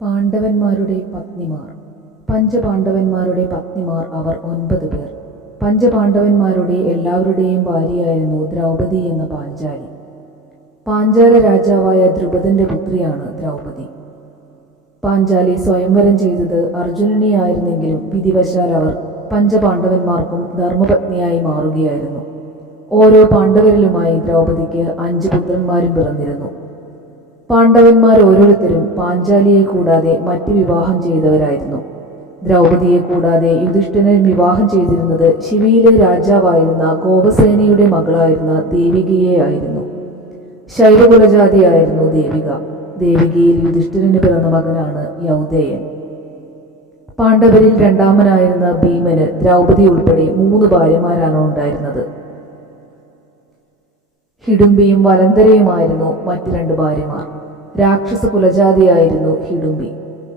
പാണ്ഡവന്മാരുടെ പത്നിമാർ. പഞ്ചപാണ്ഡവന്മാരുടെ പത്നിമാർ അവർ ഒൻപത് പേർ. പഞ്ചപാണ്ഡവന്മാരുടെ എല്ലാവരുടെയും ഭാര്യയായിരുന്നു ദ്രൗപദി എന്ന പാഞ്ചാലി. പാഞ്ചാല രാജാവായ ദ്രുപദന്റെ പുത്രിയാണ് ദ്രൗപദി. പാഞ്ചാലി സ്വയംവരം ചെയ്തത് അർജുനനെയായിരുന്നെങ്കിലും വിധിവശാൽ അവർ പഞ്ചപാണ്ഡവന്മാർക്കും ധർമ്മപത്നിയായി മാറുകയായിരുന്നു. ഓരോ പാണ്ഡവരിലുമായി ദ്രൗപദിക്ക് അഞ്ച് പുത്രന്മാരും പിറന്നിരുന്നു. പാണ്ഡവന്മാർ ഓരോരുത്തരും പാഞ്ചാലിയെ കൂടാതെ മറ്റ് വിവാഹം ചെയ്തവരായിരുന്നു. ദ്രൗപതിയെ കൂടാതെ യുധിഷ്ഠിരൻ വിവാഹം ചെയ്തിരുന്നത് ശിവയിലെ രാജാവായിരുന്ന ഗോപസേനയുടെ മകളായിരുന്ന ദേവികയെ ആയിരുന്നു. ശൈവകുലജാതിയായിരുന്നു ദേവിക. ദേവികയിൽ യുധിഷ്ഠിരന് പിറന്ന മകനാണ് യൗദേയൻ. പാണ്ഡവരിൽ രണ്ടാമനായിരുന്ന ഭീമന് ദ്രൗപദി ഉൾപ്പെടെ മൂന്ന് ഭാര്യമാരാണ് ഉണ്ടായിരുന്നത്. ഹിഡുംബിയും വലന്തരയുമായിരുന്നു മറ്റ് രണ്ട് ഭാര്യമാർ. രാക്ഷസ കുലജാതിയായിരുന്നു ഹിഡുംബി.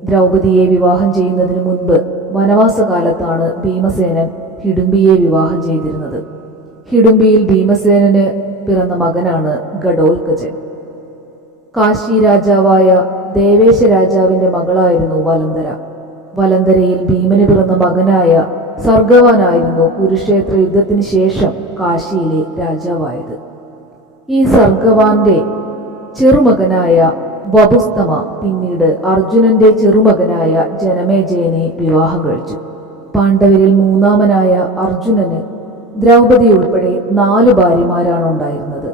ദ്രൗപദിയെ വിവാഹം ചെയ്യുന്നതിന് മുൻപ് വനവാസകാലത്താണ് ഭീമസേനൻ ഹിഡുംബിയെ വിവാഹം ചെയ്തിരുന്നത്. ഹിഡുംബിയിൽ ഭീമസേനന് പിറന്ന മകനാണ് ഗഡോൽക്കജൻ കാശി രാജാവായ ദേവേശ രാജാവിന്റെ മകളായിരുന്നു വലന്തര. വലന്തരയിൽ ഭീമന് പിറന്ന മകനായ സർഗവാനായിരുന്നു കുരുക്ഷേത്ര യുദ്ധത്തിന് ശേഷം കാശിയിലെ രാജാവായത്. ഈ സർഗവാന്റെ ചെറുമകനായ വപുസ്തമ പിന്നീട് അർജുനന്റെ ചെറുമകനായ ജനമേജയനെ വിവാഹം കഴിച്ചു. പാണ്ഡവരിൽ മൂന്നാമനായ അർജുനന് ദ്രൗപദി ഉൾപ്പെടെ നാല് ഭാര്യമാരാണ് ഉണ്ടായിരുന്നത്.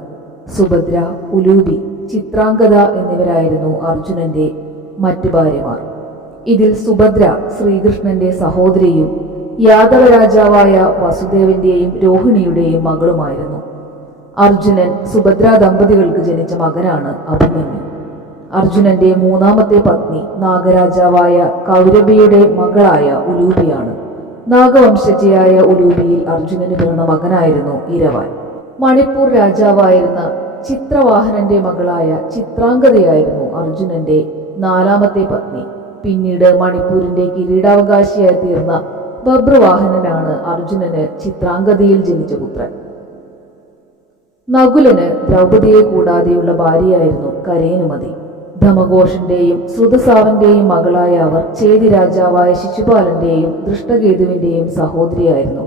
സുഭദ്ര ഉലൂബി ചിത്രാംഗത എന്നിവരായിരുന്നു അർജുനന്റെ മറ്റു ഭാര്യമാർ. ഇതിൽ സുഭദ്ര ശ്രീകൃഷ്ണന്റെ സഹോദരിയും യാദവ രാജാവായ വസുദേവന്റെയും രോഹിണിയുടെയും മകളുമായിരുന്നു. അർജുനൻ സുഭദ്ര ദമ്പതികൾക്ക് ജനിച്ച മകനാണ് അഭിമന്യു. അർജുനന്റെ മൂന്നാമത്തെ പത്നി നാഗരാജാവായ കൗരവിയുടെ മകളായ ഉലൂപിയാണ്. നാഗവംശജയായ ഉലൂപിയിൽ അർജുനന് പിറന്ന മകനായിരുന്നു ഇരവാൻ. മണിപ്പൂർ രാജാവായിരുന്ന ചിത്രവാഹനന്റെ മകളായ ചിത്രാംഗതയായിരുന്നു അർജുനന്റെ നാലാമത്തെ പത്നി. പിന്നീട് മണിപ്പൂരിന്റെ കിരീടാവകാശിയായി തീർന്ന ബബ്രുവാഹനനാണ് അർജുനന് ചിത്രാംഗതയിൽ ജനിച്ച പുത്രൻ. നകുലന് ദ്രൗപദിയെ കൂടാതെയുള്ള ഭാര്യയായിരുന്നു കരേനുമതി. ധമഘോഷന്റെയും ശ്രുതസാവന്റെയും മകളായ അവർ ചേതി രാജാവായ ശിശുപാലന്റെയും ദൃഷ്ടകേതുവിന്റെയും സഹോദരിയായിരുന്നു.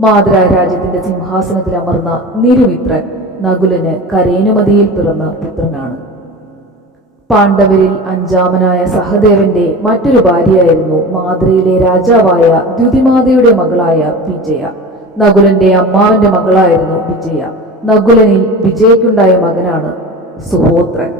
മാതൃ രാജ്യത്തിന്റെ സിംഹാസനത്തിൽ അമർന്ന നിരുമിത്രൻ നകുലന് കരേനുമതിയിൽ പിറന്ന പുത്രനാണ്. പാണ്ഡവരിൽ അഞ്ചാമനായ സഹദേവന്റെ മറ്റൊരു ഭാര്യയായിരുന്നു മാതൃയിലെ രാജാവായ ദ്യുതിമാതയുടെ മകളായ വിജയ. നകുലന്റെ അമ്മാവന്റെ മകളായിരുന്നു വിജയ. നകുലനിൽ വിജയക്കുണ്ടായ മകനാണ് സുഹോത്രൻ.